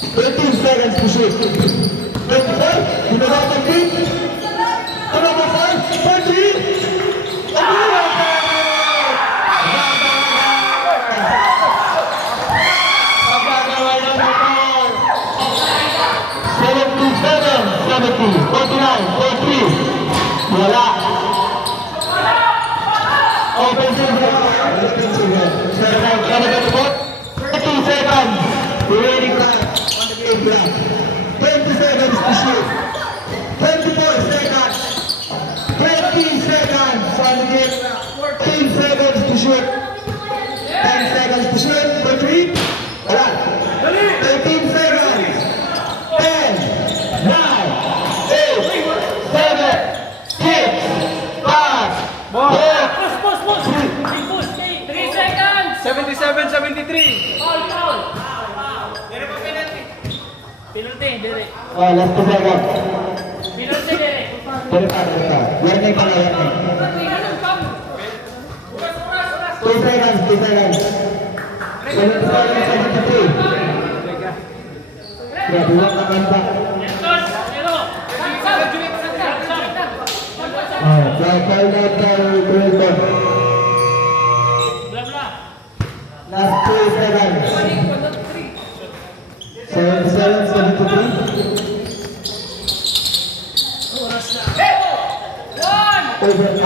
13 seconds to shoot. 24, ginagawa ng beat. Number 5, 30. Wala. Offensive rebound. 30 seconds. Remaining time on the game clock. 20 seconds to shoot. 24 seconds. 20 seconds on the game clock. 14 seconds to shoot. 10 seconds to shoot. For 3. Wala. 13 seconds. 10, 9, 8, 7, 6, 5, 4, 3 seconds! 77-73. Foul, foul! Meron pa penalty. Penalty, dire. oh, last 2 seconds. Penalty, dire. Dito. Warning pala, warning. 2 seconds, 2 seconds. 7 seconds, 73. Yeah, buwak na kanta. Foul out kay Brandon. Blah, blah. Last 2 seconds. 77, 73. One! Over.